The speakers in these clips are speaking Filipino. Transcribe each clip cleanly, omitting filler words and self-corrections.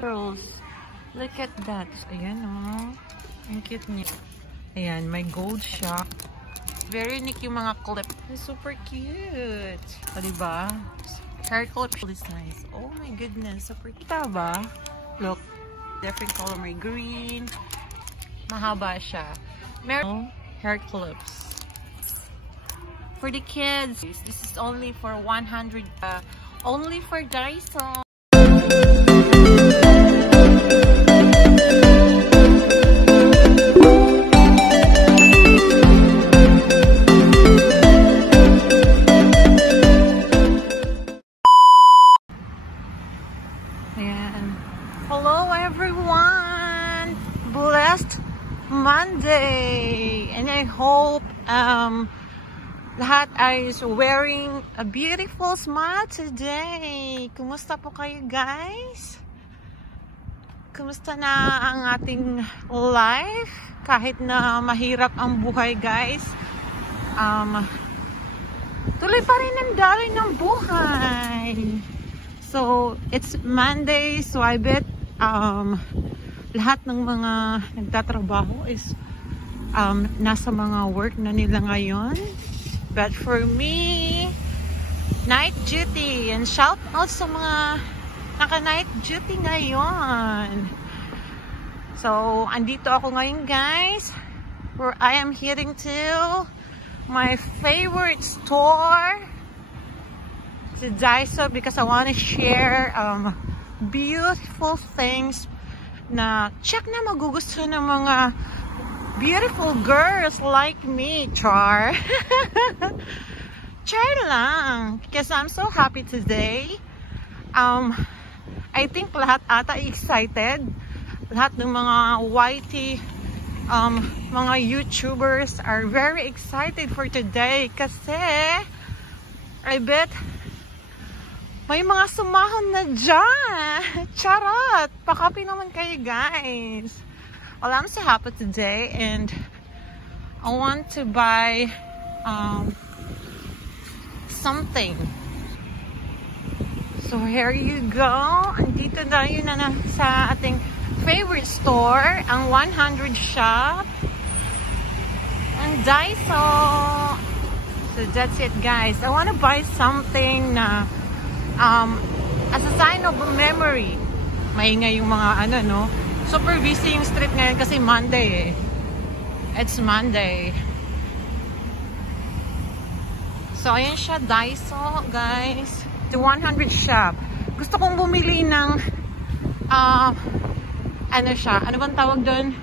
Girls, look at that. Ayan, oh. Ang cute niya. Ayan, may gold siya. Very unique yung mga clip. Super cute. O, diba? Hair clip is nice. Oh my goodness. Super cute. Ba? Look. Different color. May green. Mahaba siya. Meron hair clips. For the kids, this is only for 100. Only for Daiso. Hello everyone! Blessed Monday! And I hope lahat ay wearing a beautiful smile today. Kumusta po kayo guys? Kumusta na ang ating life? Kahit na mahirap ang buhay guys, tuloy pa rin ang daloy ng buhay. So, it's Monday, so I bet lahat ng mga nagtatrabaho is nasa mga work na nila ngayon. But for me, night duty. And shout out sa mga naka-night duty ngayon. So, andito ako ngayon guys, where I am heading to my favorite store, to Daiso, because I want to share beautiful things na check na magugustuhan ng mga beautiful girls like me, char. Char lang, because I'm so happy today. I think lahat ata excited, lahat ng mga YT mga YouTubers are very excited for today kasi I bet may mga sumahon na dyan. Charot! Pakapi naman kayo guys. Well, I'm so happy today and I want to buy something. So here you go. Andito na yun na sa ating favorite store, ang 100 shop. Ang Daiso. So that's it guys. I want to buy something na as a sign of memory. Maingay yung mga ano, no? Super busy yung street ngayon kasi Monday eh. It's Monday. So, ayan siya, Daiso, guys. The 100 shop. Gusto kong bumili ng ano siya? Ano bang tawag doon?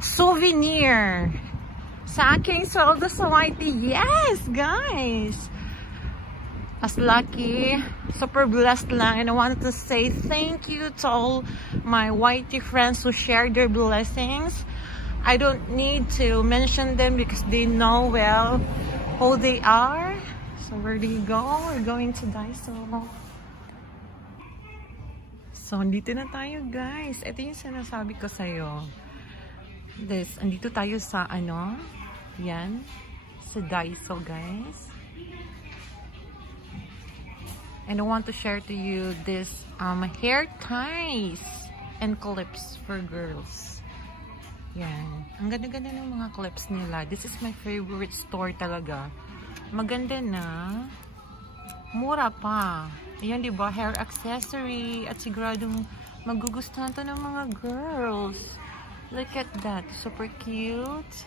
Souvenir. Sa aking soldo sa YT. Yes, guys! As lucky, super blessed lang, and I wanted to say thank you to all my YT friends who shared their blessings. I don't need to mention them because they know well who they are. So where do you go? We're going to Daiso. So andito na tayo guys. Ito yung sinasabi ko sa'yo. Andito tayo sa ano? Yan. Sa Daiso guys. And I want to share to you this hair ties and clips for girls. Yan. Ang ganda-ganda ng mga clips nila. This is my favorite store talaga. Maganda na. Mura pa. Ayan, diba? Hair accessory. At siguradong magugustuhan to ng mga girls. Look at that. Super cute.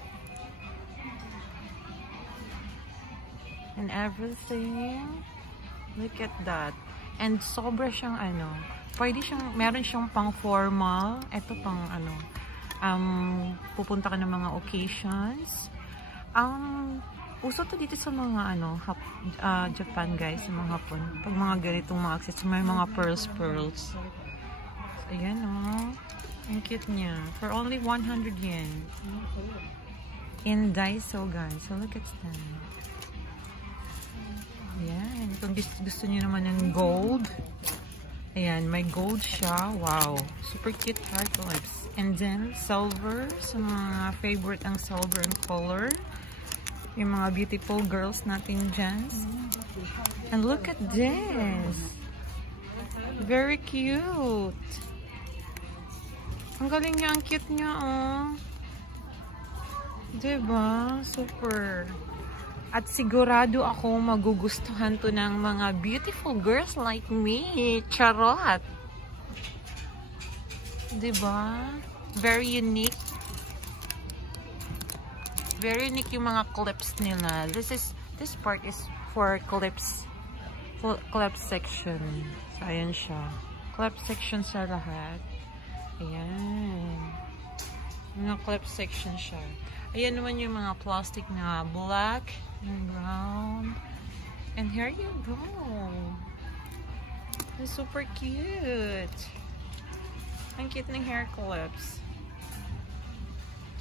And everything. Look at that. And sobra siyang ano. Pwede siyang, meron siyang pang formal. Ito pang ano. Pupunta ka ng mga occasions. Uso to dito sa mga ano, Japan guys, sa mga Hapon. Pag mga ganitong mga accessories, may mga pearls. Ayan oh. Ang cute niya. For only 100 yen. In Daiso guys. So look at that. Ayan. Kung gusto niyo naman ng gold. Ayan. May gold siya. Wow. Super cute hair clips. And then, silver. Sa mga favorite ang silver and color. Yung mga beautiful girls natin dyan. And look at this. Very cute. Ang galing niya, ang cute niya, oh. Diba? Super. At sigurado ako magugustuhan to ng mga beautiful girls like me. Charot! Diba? Very unique. Very unique yung mga clips nila. This part is for clips. Clip section. So, ayan siya. Clip section sa lahat. Ayan. Mga clip section siya. Ayan naman yung mga plastic na black and brown. And here you go. It's super cute. Ang cute ng hair clips.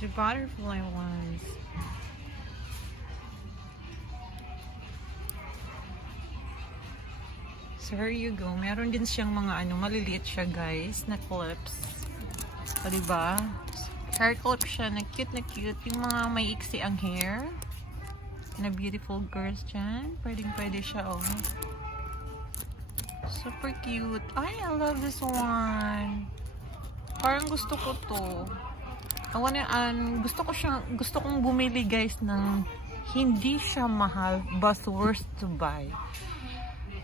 The butterfly ones. So here you go. Meron din siyang mga maliliit siya guys na clips. O diba? Hair clip siya na cute. Yung mga may iksi ang hair. Na beautiful girls dyan. Pwede siya, oh. Super cute. Ay, I love this one. Parang gusto ko to. Gusto kong bumili guys ng hindi siya mahal but worth to buy.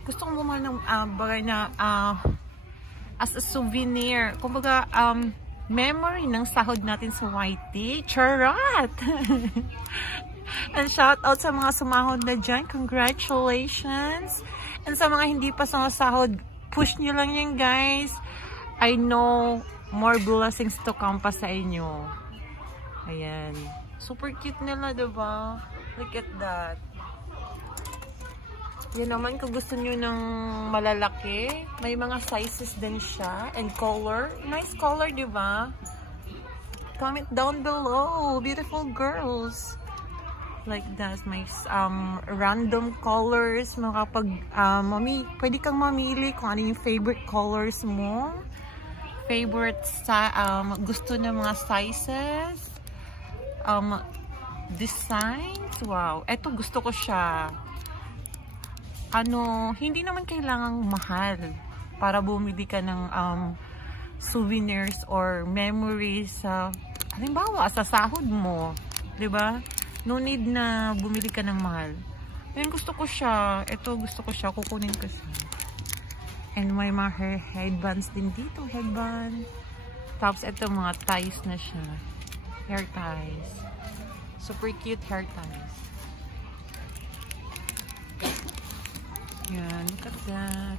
Gusto kong bumili ng bagay na as a souvenir. Kumbaga, memory ng sahod natin sa YT. Charot! And shout out sa mga sumahod na dyan. Congratulations! And sa mga hindi pa sumasahod, push nyo lang yan guys. I know more blessings to come pa sa inyo. Ayan. Super cute nila, diba? Look at that. Yan naman, kung gusto nyo ng malalaki, may mga sizes din siya. And color. Nice color, diba? Comment down below. Beautiful girls. Like that. May random colors. Pwede kang mamili kung ano yung favorite colors mo. Favorite gusto ng mga sizes. Designs. Wow. Eto, gusto ko siya. Hindi naman kailangang mahal para bumili ka ng souvenirs or memories halimbawa sa sahod mo, 'di ba? No need na bumili ka ng mahal. Ayun, gusto ko siya. Ito, gusto ko siya. Kukunin ko siya. And may mga headbands din dito. Headband. Tapos ito, mga ties na siya. Hair ties. Super cute hair ties. Yan, look at that.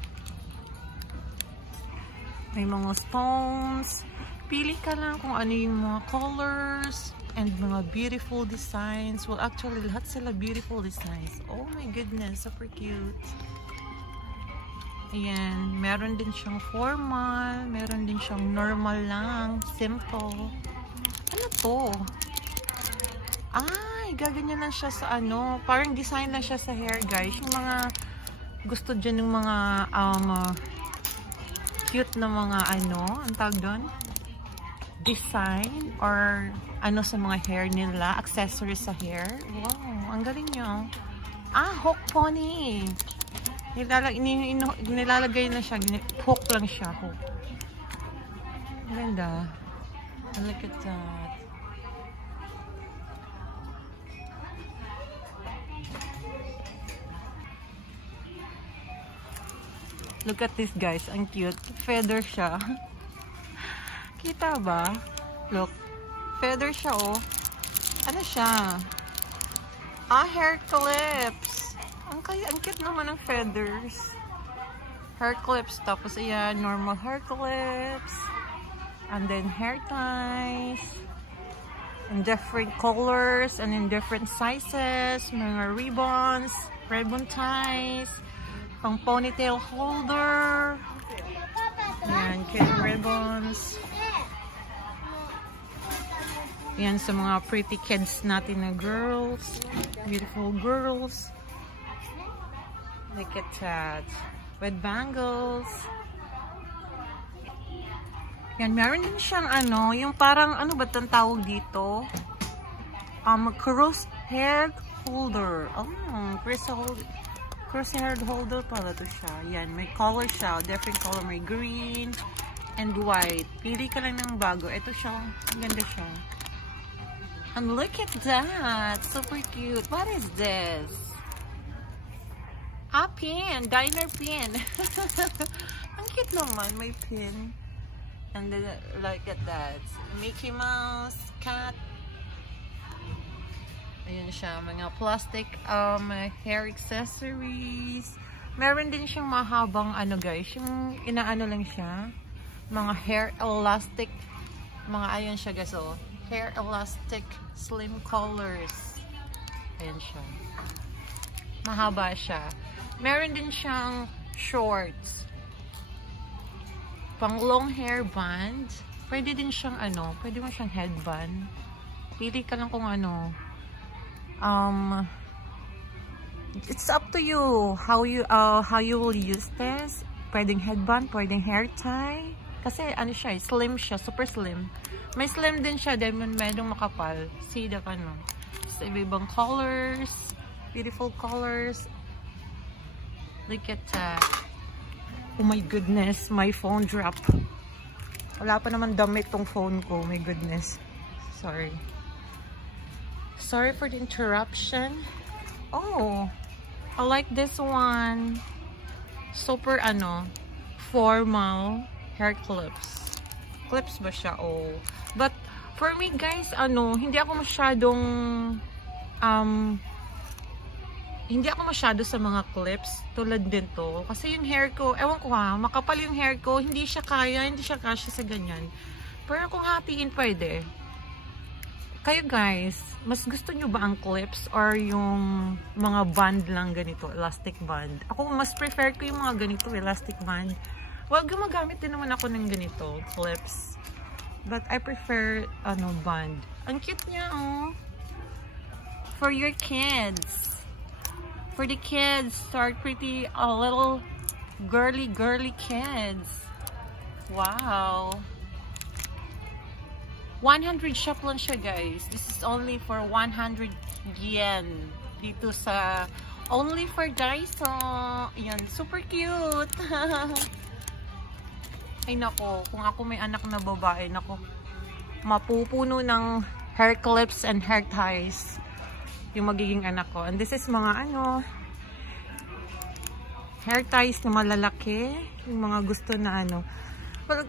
May mga stones. Pili ka lang kung ano yung mga colors and mga beautiful designs. Well, actually, lahat sila beautiful designs. Oh my goodness, super cute. Ayan, meron din siyang formal, meron din siyang normal lang, simple. Ano to? Ay, gaganyan lang siya sa parang design lang siya sa hair, guys. Yung mga gusto dyan ng mga cute na mga ang tawag doon? Design or sa mga hair nila, accessories sa hair. Wow, ang galing nyo. Hook pony. Nilalagay na siya, hook lang siya, hook. Ganda. Look at that. Look at this guys, ang cute. Feather siya. Kita ba? Look. Feather siya, oh. Ano siya? Hair clips. Ang cute naman ng feathers. Hair clips. Tapos, ayan, normal hair clips. And then, hair ties. In different colors and in different sizes. Mga ribbons. Ribbon ties. Pang ponytail holder. Ayan, kid ribbons. Ayan, sa mga pretty kids natin na girls. Beautiful girls. Look at that. With bangles. Ayan, meron din siyang yung parang, ba itong tawag dito? Cross hair holder. crosshair holder pala to siya. Yan, may color siya. Different color. May green and white. Pili ka lang ng bago. Ito siya. Ang ganda siya. And look at that. Super cute. What is this? A pin. Diner pin. Ang cute naman. May pin. And then, look at that. Mickey Mouse. Cat. Ayan siya, mga plastic hair accessories. Meron din siyang mahabang ano guys, yung inaano lang siya. Mga hair elastic. Mga ayan siya guys, oh. Hair elastic slim collars. Ayan siya. Mahaba siya. Meron din siyang shorts. Pang long hair band. Pwede din siyang ano, pwede mo siyang headband. Pili ka lang kung ano. It's up to you how you will use this. Pwedeng headband, pwedeng hair tie. Kasi ano siya, slim siya, super slim. May slim din siya, then medyo makapal. See the ano. So, ibang colors, beautiful colors. Look at that. Oh my goodness, my phone dropped. Wala pa naman damit tong phone ko. My goodness. Sorry for the interruption. Oh, I like this one. Super ano, formal hair clips. Clips ba siya? Oh. But for me guys, ano, hindi ako masyado sa mga clips tulad din to. Kasi yung hair ko, ewan ko ha, makapal yung hair ko, hindi siya kasya sa ganyan. Pero kung hatiin pwede. Kayo guys, mas gusto nyo ba ang clips or yung mga band lang ganito, elastic band? Ako mas prefer ko yung mga ganito, elastic band. Well, gumagamit din naman ako ng ganito, clips. But I prefer ano, band. Ang cute niya, oh. For your kids. For the kids, start pretty, little girly kids. Wow. 100 shop lang siya guys. This is only for 100 yen. Dito sa only for Daiso. Ayan, super cute. Ay nako, kung ako may anak na babae, nako, mapupuno ng hair clips and hair ties yung magiging anak ko. And this is mga ano, hair ties na malalaki. Yung mga gusto na ano. Well,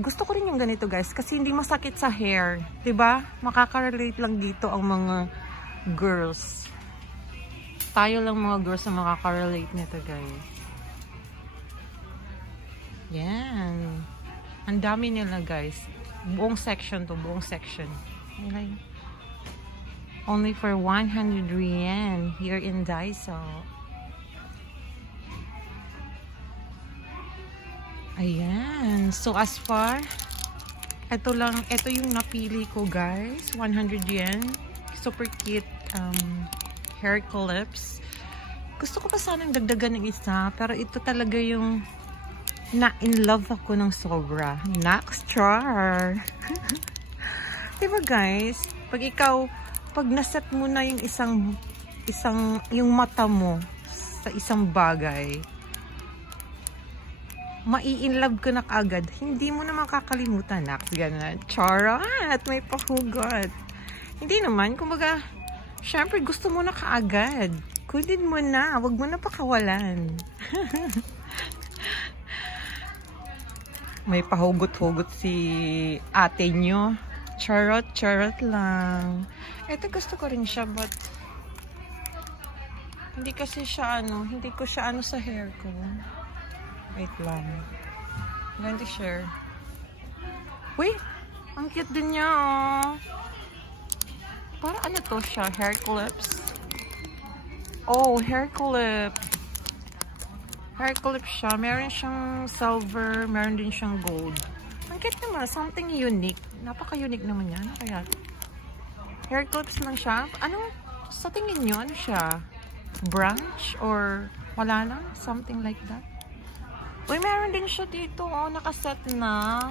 gusto ko rin yung ganito guys kasi hindi masakit sa hair, 'di ba? Makaka-relate lang dito ang mga girls. Tayo lang mga girls na makaka-relate nito guys. Yan. Ang dami nila guys. Buong section to, buong section. Okay. Only for 100 yen here in Daiso. Ayan. So, as far, ito yung napili ko, guys. 100 yen. Super cute hair clips. Gusto ko pa sanang dagdagan ng isa, pero ito talaga yung na-in love ako ng sobra. Naxchar! Diba, guys? Pag naset mo na yung yung mata mo sa isang bagay, mai-inlove ka na kaagad. Hindi mo na makakalimutan, Nax. Ganun. Charot! May pahugot. Hindi naman. Kumbaga, syempre gusto mo na kaagad. Kunin mo na. Huwag mo na pakawalan. May pahugot-hugot si ate nyo. Charot lang. Ito gusto ko rin siya, but hindi kasi siya ano, hindi ko siya ano sa hair ko. Wait lang. I'm going to share. Wait! Ang cute din niya, oh. Para ano to siya? Hair clips? Oh, hair clip. Hair clip siya. Meron siyang silver. Meron din siyang gold. Ang cute naman. Something unique. Napaka-unique naman yan. Kaya, hair clips lang siya. Anong, sa tingin nyo, ano siya? Branch? Or wala lang? Something like that. Uy, meron din siya dito. Oh, nakaset na.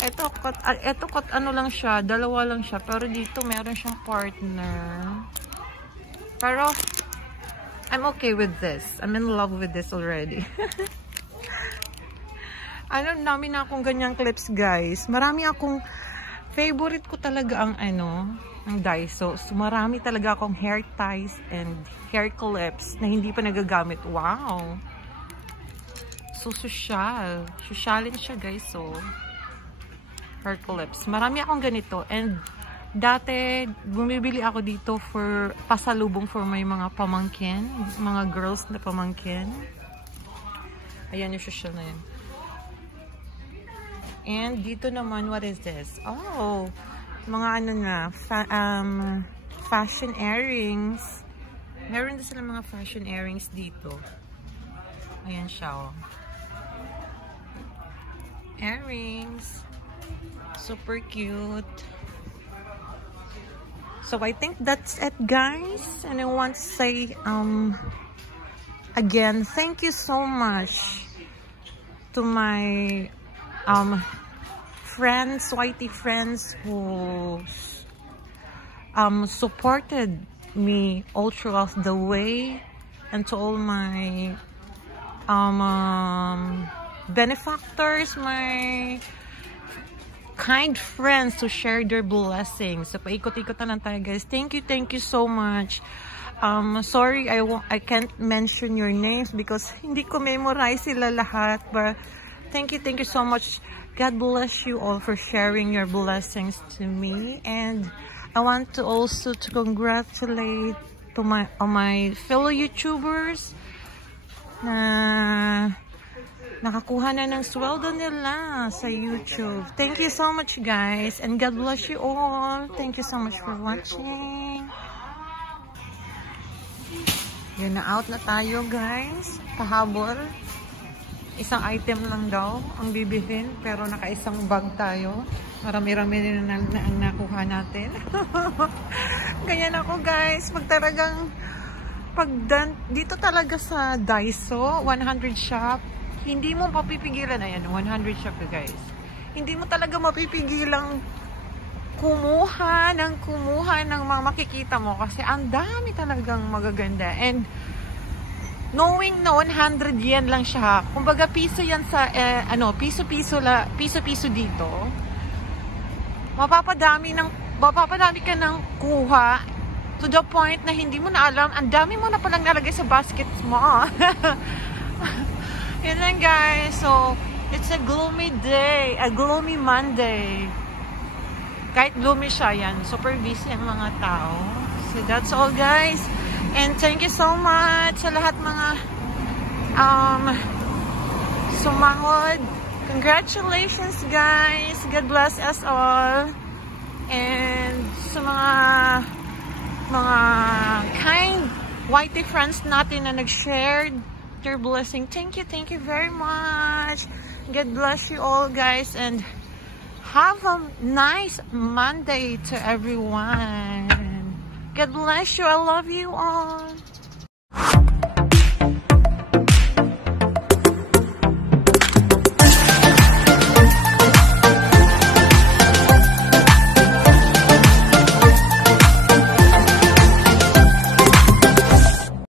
Ito, ano lang siya. Dalawa lang siya. Pero dito, meron siyang partner. Pero, I'm okay with this. I'm in love with this already. Ano, dami na akong ganyang clips, guys. Marami akong, favorite ko talaga ang ang Daiso. So, marami talaga akong hair ties and hair clips na hindi pa nagagamit. Wow! So, social. Socialin siya, guys. So, hair clips. Marami akong ganito. And, dati, bumibili ako dito for pasalubong for may mga pamangkin. Mga girls na pamangkin. Ayan yung social na yan. And dito naman, what is this? Oh, mga fashion earrings. Meron din sila mga fashion earrings dito. Ayan siya, oh. Earrings. Super cute. So, I think that's it, guys. And I want to say, again, thank you so much to my friends, YT friends who supported me all throughout the way, and to all my benefactors, my kind friends who share their blessings. So, paikot-ikot na lang tayo, guys. Thank you so much. Sorry, I can't mention your names because hindi ko memorize sila lahat, but thank you so much. God bless you all for sharing your blessings to me. And I want to also to congratulate to my fellow YouTubers na nakakuha na ng sweldo nila sa YouTube. Thank you so much, guys. And God bless you all. Thank you so much for watching. Yun na, out na tayo, guys. Pahabol. Isang item lang daw ang bibilhin, pero naka-isang bag tayo. Marami-rami na ang nakuha natin. Ganyan ako, guys. Dito talaga sa Daiso, 100 shop, hindi mo mapipigilan. Ayan, 100 shop, guys. Hindi mo talaga mapipigilang kumuha ng mga makikita mo kasi ang dami talagang magaganda. And knowing na 100 yen lang siya, kumbaga piso yan sa, piso-piso dito, mapapadami ka ng kuha to the point na hindi mo na alam, ang dami mo na palang nalagay sa basket mo. Yun lang, guys. So, it's a gloomy day, a gloomy Monday. Kahit gloomy siya, yan, super busy ang mga tao. So, that's all, guys. And thank you so much sa lahat mga sumahod. Congratulations, guys. God bless us all. And sa mga kind YT friends natin na nag-shared their blessing. Thank you very much. God bless you all, guys. And have a nice Monday to everyone. God bless you. I love you all.